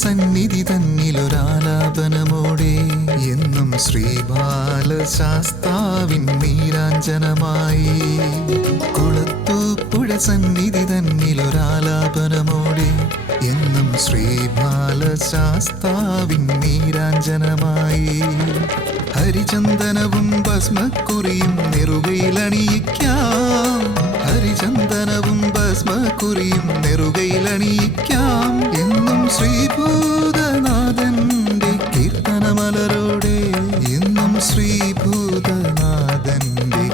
സന്നിധി തന്നിലൊരാലാപനമോടെ എന്നും ശ്രീബാലശാസ്താവിൻ നീരാഞ്ജനമായി. കുളത്തൂപ്പുഴ സന്നിധി തന്നിലൊരാലാപനമോടെ എന്നും ശ്രീബാലശാസ്താവിൻ നീരാഞ്ജനമായി. ഹരിചന്ദനവും ഭസ്മക്കുറിയും നെറുകയിലണിയിക്കാം, ഹരിചന്ദനവും ഭസ്മക്കുറിയും നെറുകയിലണിയിക്കാം. എന്നും ശ്രീഭൂതനാഥന്റെ കീർത്തനമലരോടെ, എന്നും ശ്രീഭൂതനാഥന്റെ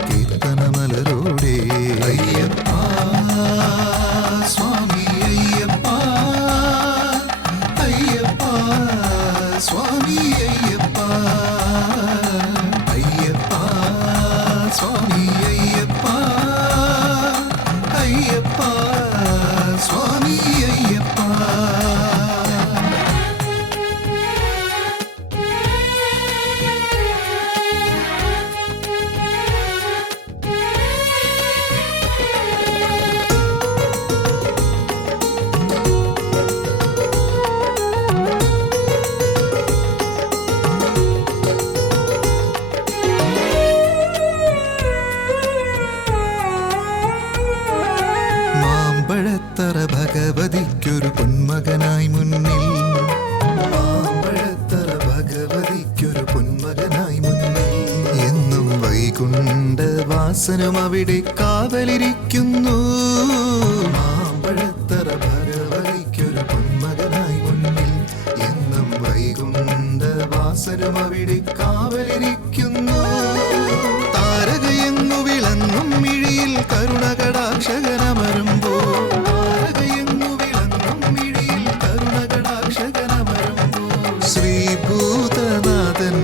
കീർത്തനമലരോടെ. അയ്യപ്പ സ്വാമി അയ്യപ്പ, അയ്യപ്പ സ്വാമി അയ്യപ്പ, അയ്യപ്പ സ്വാമി അയ്യപ്പ, അയ്യപ്പ സ്വാമി അയ്യപ്പ. മാമ്പഴത്തറ ഭഗവതിക്കൊരു പൊന്മകനായി മുന്നിൽ, മാമ്പഴത്തറ ഭഗവതിക്കൊരു പൊന്മകനായി മുന്നിൽ. എന്നും വൈകുണ്ഠവാസനും അവിടെ കാവലിരിക്കുന്നു. മാമ്പഴത്തറ ഭഗവതിക്കൊരു പൊന്മകനായി മുന്നിൽ, എന്നും വൈകുണ്ഠവാസനും അവിടെ കാവലിരിക്കുന്നു. താരകയെങ്ങു വിളങ്ങും മിഴിയിൽ കരുണകടാക്ഷകനമരുമ്പോൾ, താരകയെങ്ങു വിളങ്ങും മിഴിയിൽ കരുണകടാക്ഷകനമരുമ്പോൾ. ശ്രീഭൂതനാഥന്റെ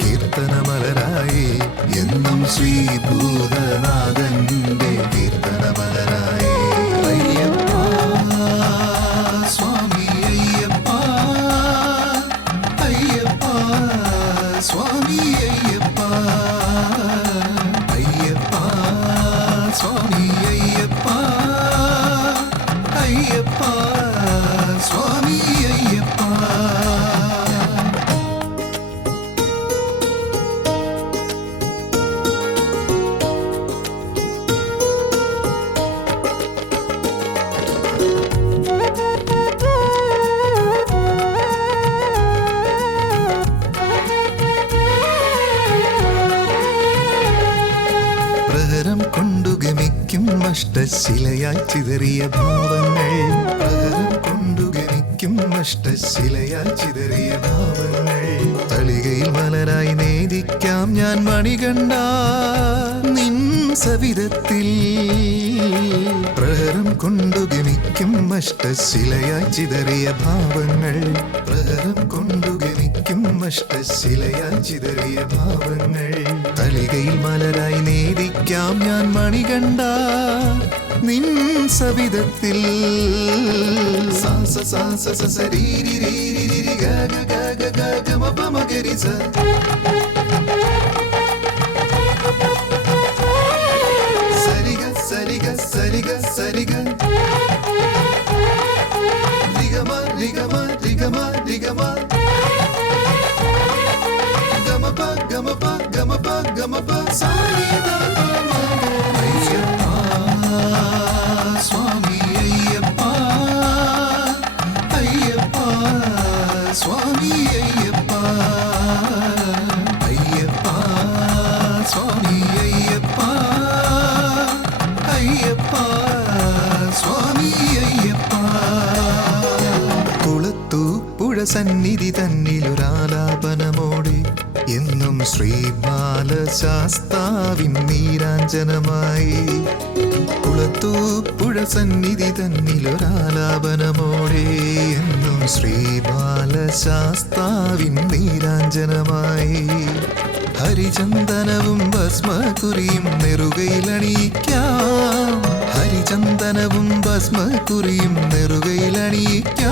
കീർത്തനമലരായി, എന്നും ശ്രീഭൂതനാഥന്റെ കീർത്തനമലരായി. അയ്യപ്പ സ്വാമി അയ്യപ്പ, അയ്യപ്പ സ്വാമി അയ്യപ്പ, അയ്യപ്പ സ്വാമി അയ്യപ്പ, അയ്യപ്പ സ്വാമി അയ്യപ്പ. പ്രഹരം കൊണ്ടു ഗമിക്കും അഷ്ടശിലയായി ചിതറിയ ഭാവങ്ങൾ, പ്രഹരം കൊണ്ടു ഗമിക്കും അഷ്ടശിലയായി ചിതറിയ ഭാവങ്ങൾ. തളികയിൽ മലരായി നേദിക്കാം ഞാൻ മണികണ്ഠ നിൻ സവിധത്തിൽ. പ്രഹരം കൊണ്ടു ഗമിക്കും അഷ്ടശിലയായി ചിതറിയ ഭാവങ്ങൾ, പ്രഹരം കൊണ്ടു ഗമിക്കും അഷ്ടശിലയായി ചിതറിയ ഭാവങ്ങൾ. തളികയിൽ മലരായി നേദിക്കാം ഞാൻ മണികണ്ഠ നിൻ സവിധത്തിൽ. സാസ സാസ സരീരി ഗഗ ഗഗ ഗഗ മപമഗരി സ. സരിഗ സരിഗ സരിഗ സരിഗ രിഗമ രിഗമ രിഗമ രിഗമ ഗമപ ഗമപ ഗമപ ഗമപ സാരിദ. അയ്യപ്പ സ്വാമി അയ്യപ്പ, അയ്യപ്പ സ്വാമി അയ്യപ്പ, അയ്യപ്പ സ്വാമി അയ്യപ്പ, അയ്യപ്പ സ്വാമി അയ്യപ്പ. കുളത്തൂപ്പുഴ സന്നിധി തന്നിലൊരാലാപനമോടെ എന്നും ശ്രീബാലശാസ്താവിൻ നീരാഞ്ജനമായി. കുളത്തൂപ്പുഴ സന്നിധി തന്നിലൊരാലാപനമോടെ എന്നും ശ്രീബാലശാസ്താവിൻ നീരാഞ്ജനമായി. ഹരിചന്ദനവും ഭസ്മക്കുറിയും നെറുകയിലണിയിക്കാം, ഹരിചന്ദനവും ഭസ്മക്കുറിയും നെറുകയിലണിയിക്കാം.